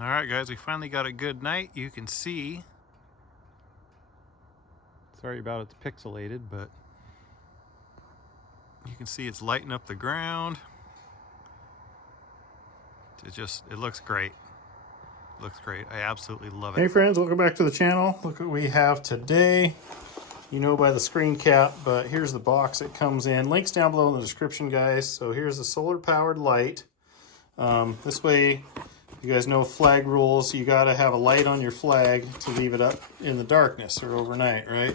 All right, guys, we finally got a good night. You can see, sorry about it's pixelated, but you can see it's lighting up the ground. It looks great. Looks great. I absolutely love it. Hey friends, welcome back to the channel. Look what we have today. You know by the screen cap, but here's the box it comes in. Links down below in the description, guys. So here's the solar powered light. This way, you guys know flag rules. You got to have a light on your flag to leave it up in the darkness or overnight, right?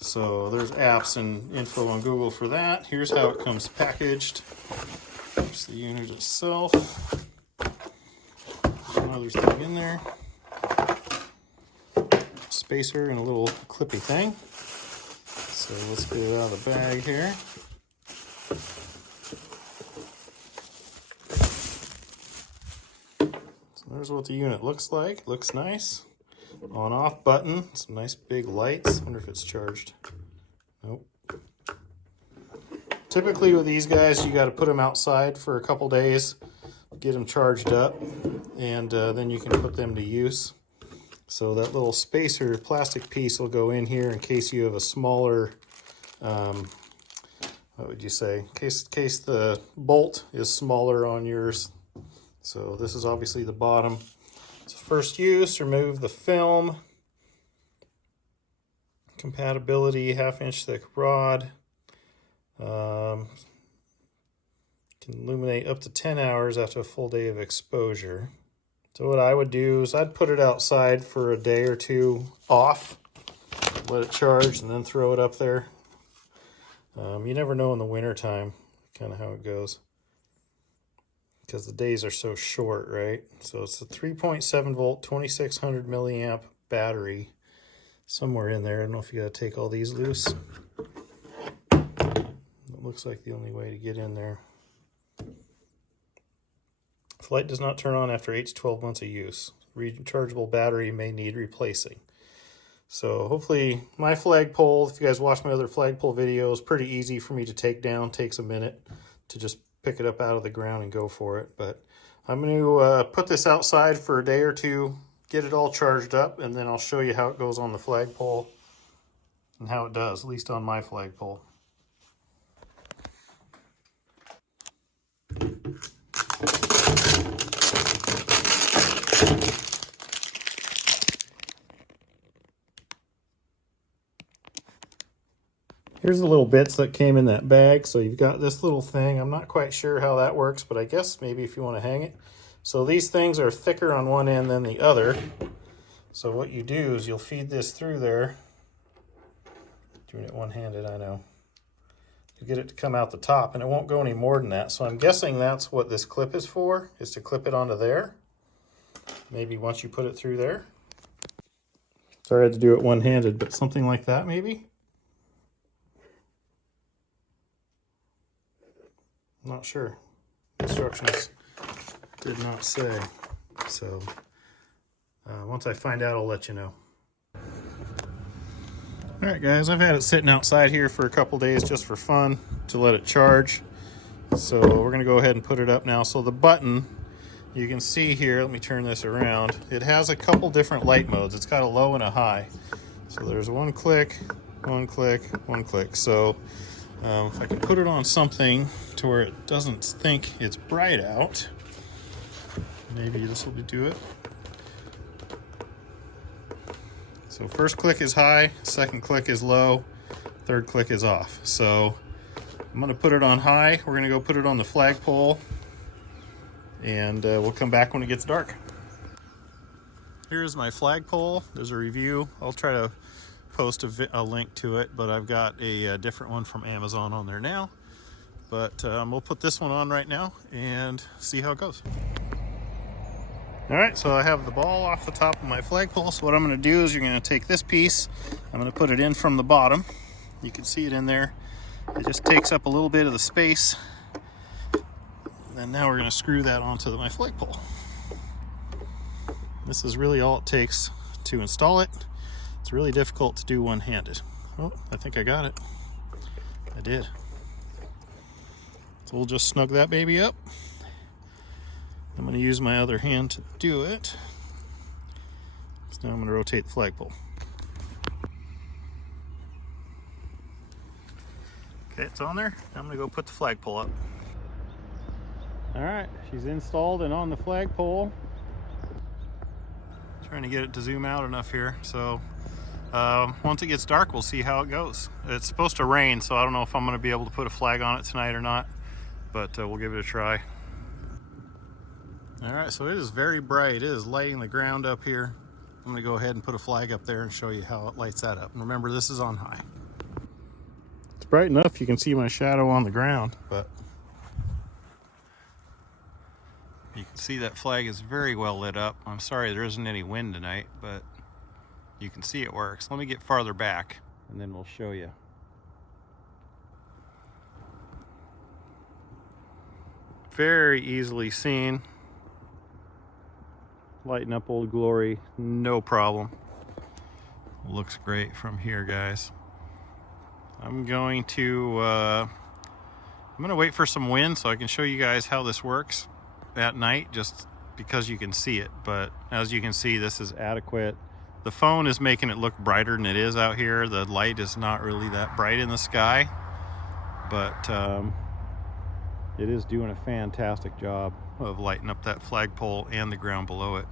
So there's apps and info on Google for that. Here's how it comes packaged. There's the unit itself. Another thing in there. Spacer and a little clippy thing. So let's get it out of the bag here. So there's what the unit looks like. Looks nice. On-off button. Some nice big lights. Wonder if it's charged. Nope. Typically with these guys, you got to put them outside for a couple days, get them charged up, and then you can put them to use. So that little spacer plastic piece will go in here in case you have a smaller, what would you say, in case the bolt is smaller on yours. So this is obviously the bottom. So first use, remove the film. Compatibility, 1/2 inch thick rod. Can illuminate up to 10 hours after a full day of exposure. So what I would do is I'd put it outside for a day or two off, let it charge, and then throw it up there. You never know in the winter time, kind of how it goes, because the days are so short, right? So it's a 3.7 volt, 2600 milliamp battery, somewhere in there. I don't know if you got to take all these loose. It looks like the only way to get in there. The light does not turn on after 8 to 12 months of use. Rechargeable battery may need replacing. So hopefully my flagpole, if you guys watch my other flagpole videos, pretty easy for me to take down. Takes a minute to just pick it up out of the ground and go for it. But I'm going to put this outside for a day or two, get it all charged up, and then I'll show you how it goes on the flagpole and how it does, at least on my flagpole. Here's the little bits that came in that bag. So you've got this little thing. I'm not quite sure how that works, but I guess maybe if you want to hang it. So these things are thicker on one end than the other. So what you do is you'll feed this through there. Doing it one-handed, I know. You get it to come out the top, and it won't go any more than that. So I'm guessing that's what this clip is for, is to clip it onto there. Maybe once you put it through there. Sorry I had to do it one-handed, but something like that maybe. I'm not sure. Instructions did not say. So once I find out, I'll let you know. All right, guys, I've had it sitting outside here for a couple days just for fun to let it charge. So we're going to go ahead and put it up now. So the button, you can see here, let me turn this around. It has a couple different light modes. It's got a low and a high. So there's one click, one click, one click. So if I can put it on something to where it doesn't think it's bright out, maybe this will do it. So first click is high, second click is low, third click is off. So I'm going to put it on high. We're going to go put it on the flagpole, and we'll come back when it gets dark. Here's my flagpole. There's a review. I'll try to post a link to it, but I've got a different one from Amazon on there now. But we'll put this one on right now and see how it goes. All right, so I have the ball off the top of my flagpole. So what I'm going to do is you're going to take this piece, I'm going to put it in from the bottom. You can see it in there. It just takes up a little bit of the space. And now we're going to screw that onto my flagpole. This is really all it takes to install it. It's really difficult to do one-handed. Oh, I think I got it. I did. So we'll just snug that baby up. I'm going to use my other hand to do it. So now I'm going to rotate the flagpole. Okay, it's on there. I'm going to go put the flagpole up. All right, she's installed and on the flagpole. Trying to get it to zoom out enough here. So once it gets dark, we'll see how it goes. It's supposed to rain, so I don't know if I'm going to be able to put a flag on it tonight or not, but we'll give it a try. All right, so it is very bright. It is lighting the ground up here. I'm going to go ahead and put a flag up there and show you how it lights that up. And remember, this is on high. It's bright enough you can see my shadow on the ground, but you can see that flag is very well lit up. I'm sorry there isn't any wind tonight, but you can see it works. Let me get farther back and then we'll show you. Very easily seen. Lighten up Old Glory, no problem. Looks great from here, guys. I'm going to wait for some wind so I can show you guys how this works at night, just because you can see it. But as you can see, this is adequate. The phone is making it look brighter than it is out here. The light is not really that bright in the sky, but it is doing a fantastic job of lighting up that flagpole and the ground below it.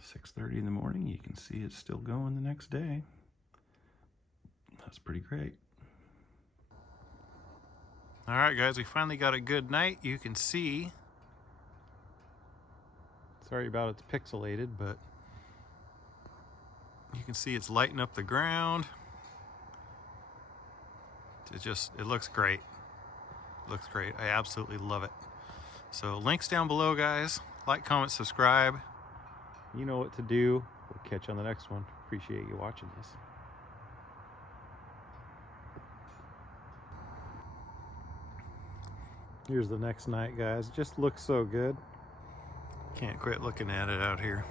6:30 in the morning, you can see it's still going the next day. That's pretty great. All right, guys, we finally got a good night. You can see, sorry about it's pixelated, but you can see it's lighting up the ground. It looks great. Looks great. I absolutely love it. So links down below, guys. Like, comment, subscribe. You know what to do. We'll catch you on the next one. Appreciate you watching this. Here's the next night, guys. Just looks so good. Can't quit looking at it out here.